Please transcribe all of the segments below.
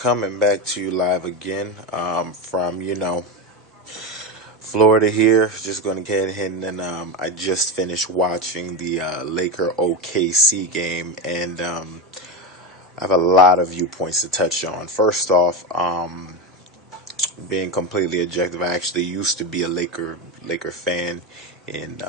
coming back to you live again from, Florida here. Just going to get ahead and I just finished watching the Laker OKC game, and I have a lot of viewpoints to touch on. First off, being completely objective, I actually used to be a Laker fan. And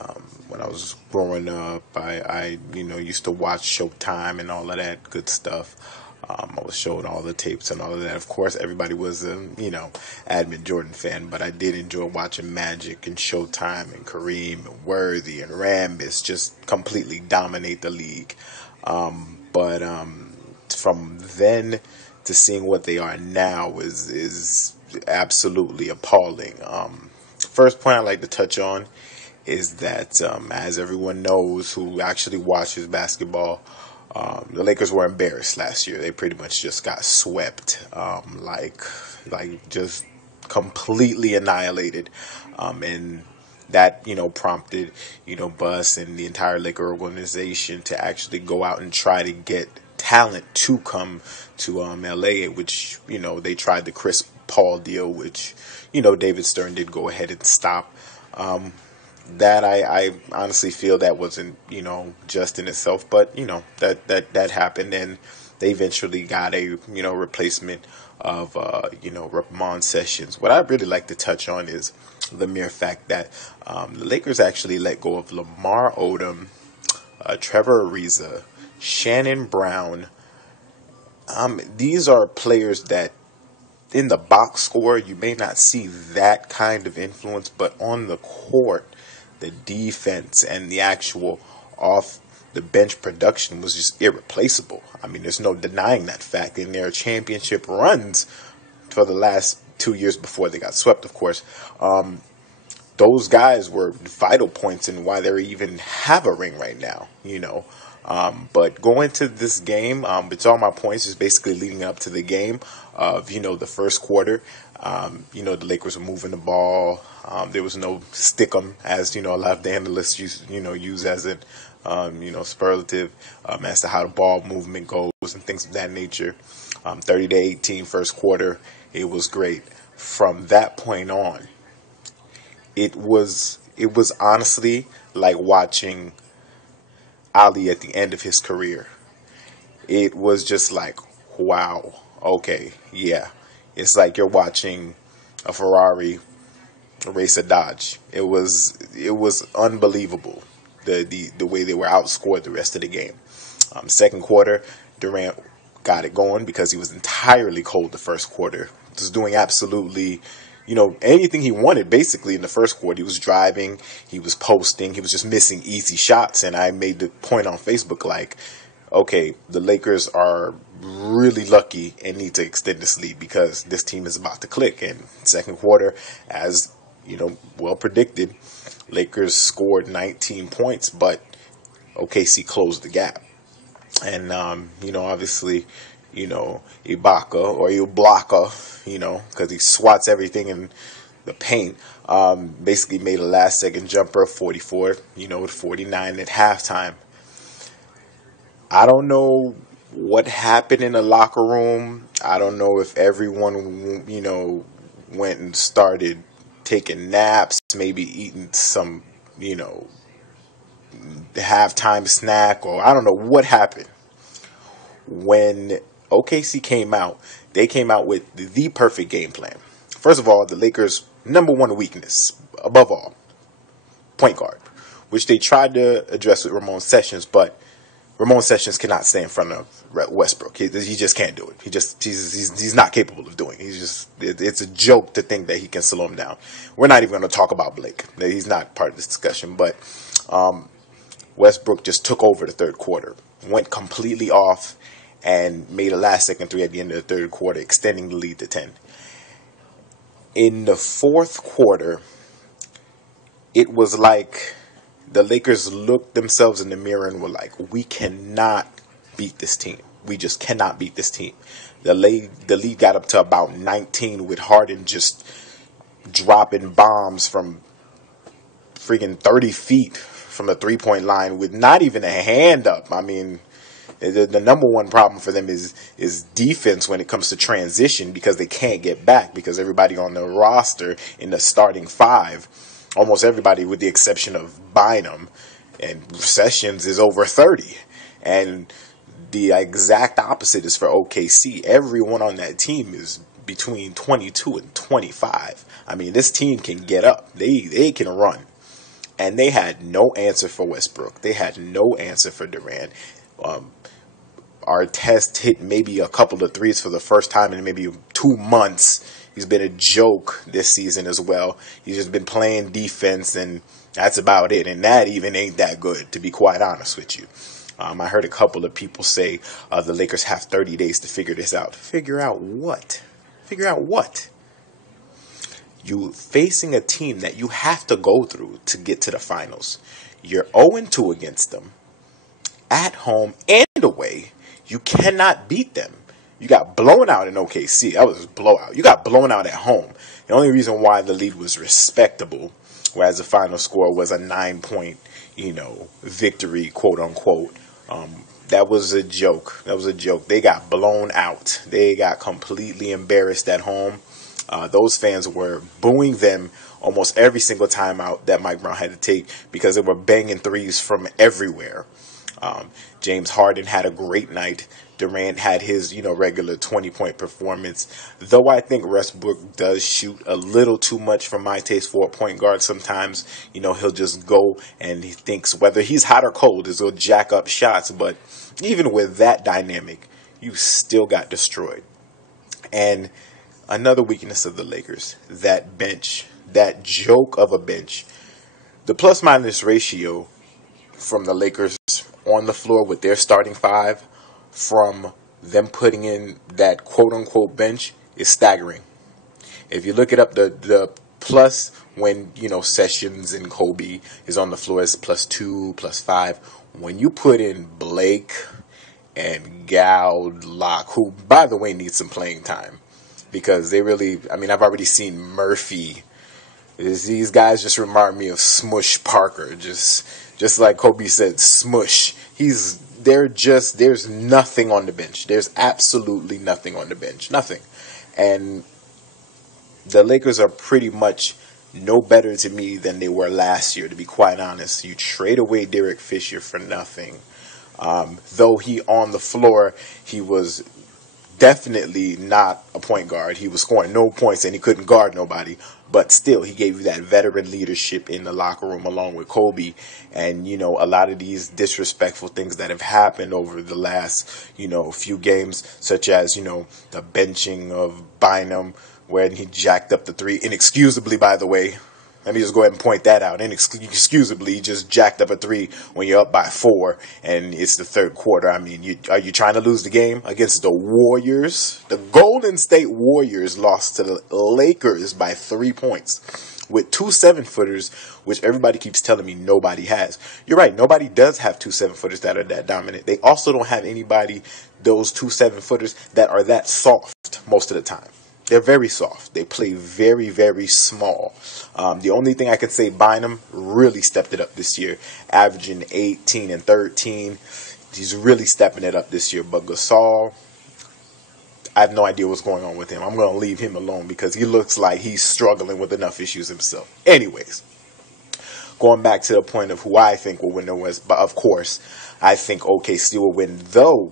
when I was growing up, I used to watch Showtime and all of that good stuff. I was showing all the tapes and all of that. Of course, everybody was a, Admin Jordan fan, but I did enjoy watching Magic and Showtime and Kareem and Worthy and Rambis just completely dominate the league. But from then to seeing what they are now is absolutely appalling. First point I'd like to touch on is that, as everyone knows who actually watches basketball, the Lakers were embarrassed last year. They pretty much just got swept, like just completely annihilated, and that prompted Bus and the entire Laker organization to actually go out and try to get talent to come to LA, which they tried the Chris Paul deal, which David Stern did go ahead and stop. That I honestly feel that wasn't just in itself, but that happened, and they eventually got a replacement of Ramon Sessions. What I'd really like to touch on is the mere fact that the Lakers actually let go of Lamar Odom, Trevor Ariza, Shannon Brown. These are players that in the box score you may not see that kind of influence, but on the court, the defense and the actual off the bench production was just irreplaceable. I mean, there's no denying that fact. In their championship runs for the last 2 years before they got swept, of course, those guys were vital points in why they even have a ring right now, But going to this game, it's all my points is basically leading up to the game of, the first quarter. The Lakers were moving the ball. There was no stick 'em, as, a lot of the analysts use as an, superlative, as to how the ball movement goes and things of that nature. 30-18 first quarter. It was great. From that point on, it was honestly like watching Ali at the end of his career. It was just like, wow, okay, yeah. It's like you're watching a Ferrari race a Dodge. It was unbelievable the way they were outscored the rest of the game. Second quarter, Durant got it going because he was entirely cold the first quarter. Was doing absolutely anything he wanted basically in the first quarter. He was driving, he was posting, he was just missing easy shots. And I made the point on Facebook, like, okay, the Lakers are really lucky and need to extend this lead because this team is about to click. And second quarter, as well predicted, Lakers scored 19 points, but OKC closed the gap. And obviously, Ibaka or Ibaka, because he swats everything in the paint, basically made a last-second jumper of 44, with 49 at halftime. I don't know what happened in the locker room. I don't know if everyone, went and started taking naps, maybe eating some, halftime snack, or I don't know what happened. When OKC came out, they came out with the perfect game plan. First of all, the Lakers' number one weakness, above all, point guard, which they tried to address with Ramon Sessions, but Ramon Sessions cannot stay in front of Westbrook. He just can't do it. He's not capable of doing it. It's a joke to think that he can slow him down. We're not even going to talk about Blake. He's not part of this discussion, but Westbrook just took over the third quarter, went completely off, and made a last-second three at the end of the third quarter, extending the lead to 10. In the fourth quarter, it was like the Lakers looked themselves in the mirror and were like, we cannot beat this team. We just cannot beat this team. The lead got up to about 19 with Harden just dropping bombs from freaking 30 feet from the three-point line with not even a hand up. I mean, The number one problem for them is defense when it comes to transition, because they can't get back, because everybody on the roster in the starting five, almost everybody with the exception of Bynum and Sessions, is over 30. And the exact opposite is for OKC. Everyone on that team is between 22 and 25. I mean, this team can get up. They can run. And they had no answer for Westbrook. They had no answer for Durant. Artest hit maybe a couple of threes for the first time in maybe 2 months. He's been a joke this season as well. He's just been playing defense, and that's about it. And that even ain't that good, to be quite honest with you. I heard a couple of people say the Lakers have 30 days to figure this out. Figure out what? Figure out what? You facing a team that you have to go through to get to the finals. You're 0-2 against them. At home and away. You cannot beat them. You got blown out in OKC. That was a blowout. You got blown out at home. The only reason why the lead was respectable, whereas the final score was a 9-point, victory, quote unquote. That was a joke. That was a joke. They got blown out. They got completely embarrassed at home. Those fans were booing them almost every single time out that Mike Brown had to take, because they were banging threes from everywhere. James Harden had a great night. Durant had his, regular 20-point performance. Though I think Westbrook does shoot a little too much for my taste for a point guard sometimes. He'll just go and he thinks whether he's hot or cold, he'll jack up shots. But even with that dynamic, you still got destroyed. And another weakness of the Lakers, that bench, that joke of a bench. The plus-minus ratio from the Lakers on the floor with their starting five from them putting in that quote-unquote bench is staggering. If you look it up, the plus when, Sessions and Kobe is on the floor is +2, +5. When you put in Blake and Gal Locke, who, by the way, needs some playing time, because they really, I've already seen Murphy. These guys just remind me of Smush Parker, just like Kobe said, smush. There's nothing on the bench. There's absolutely nothing on the bench. Nothing. And the Lakers are pretty much no better to me than they were last year, to be quite honest. You trade away Derek Fisher for nothing. Though he on the floor, he was definitely not a point guard. He was scoring no points and he couldn't guard nobody. But still, he gave you that veteran leadership in the locker room along with Kobe. And, a lot of these disrespectful things that have happened over the last, few games, such as, the benching of Bynum, when he jacked up the three, inexcusably, by the way. Let me just go ahead and point that out. Inexcusably, he just jacked up a three when you're up by 4 and it's the third quarter. are you trying to lose the game against the Warriors? The Golden State Warriors lost to the Lakers by 3 points with 2 7-footers, which everybody keeps telling me nobody has. You're right. Nobody does have 2 7-footers that are that dominant. They also don't have anybody, those 2 7-footers, that are that soft most of the time. They're very soft. They play very, very small. The only thing I could say, Bynum really stepped it up this year, averaging 18 and 13. He's really stepping it up this year. But Gasol, I have no idea what's going on with him. I'm going to leave him alone because he looks like he's struggling with enough issues himself. Anyways, going back to the point of who I think will win the West, but of course, I think OKC will win. Though,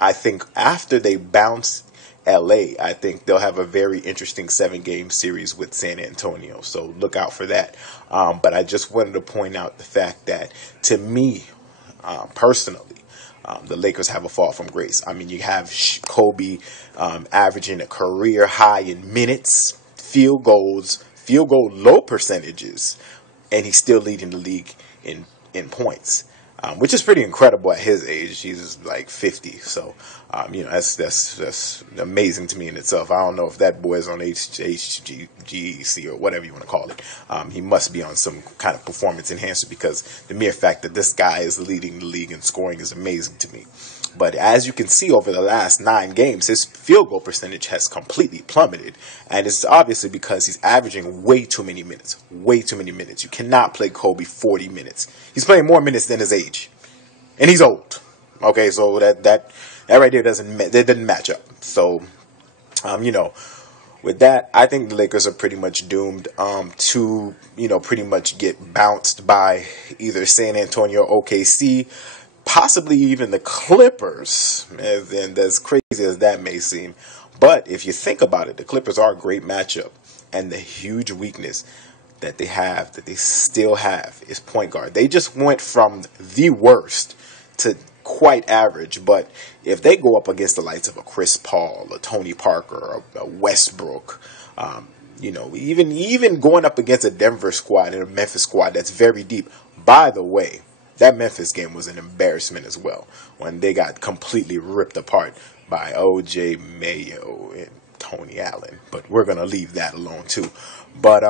I think after they bounce LA, I think they'll have a very interesting 7-game series with San Antonio. So look out for that. But I just wanted to point out the fact that, to me, personally, the Lakers have a fall from grace. You have Kobe averaging a career high in minutes, field goal low percentages, and he's still leading the league in points. Which is pretty incredible at his age. He's like 50, so that's amazing to me in itself. I don't know if that boy is on HGC or whatever you want to call it. He must be on some kind of performance enhancer, because the mere fact that this guy is leading the league in scoring is amazing to me. But as you can see, over the last 9 games, his field goal percentage has completely plummeted. And it's obviously because he's averaging way too many minutes. Way too many minutes. You cannot play Kobe 40 minutes. He's playing more minutes than his age. And he's old. Okay, so that right there doesn't match up. So, you know, with that, I think the Lakers are pretty much doomed to, pretty much get bounced by either San Antonio or OKC, possibly even the Clippers, and as crazy as that may seem. But if you think about it, the Clippers are a great matchup, and the huge weakness that they still have, is point guard. They just went from the worst to quite average, but if they go up against the likes of a Chris Paul, a Tony Parker, a Westbrook, even going up against a Denver squad and a Memphis squad that's very deep. By the way, that Memphis game was an embarrassment as well when they got completely ripped apart by OJ Mayo and Tony Allen. But we're gonna leave that alone too. But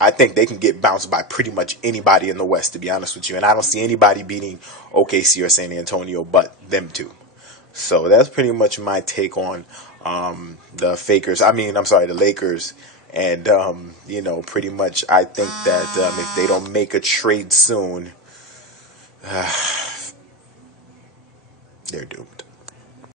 I think they can get bounced by pretty much anybody in the West, to be honest with you. And I don't see anybody beating OKC or San Antonio but them two. So that's pretty much my take on the Fakers. I'm sorry, the Lakers. And, pretty much I think that if they don't make a trade soon, they're doomed.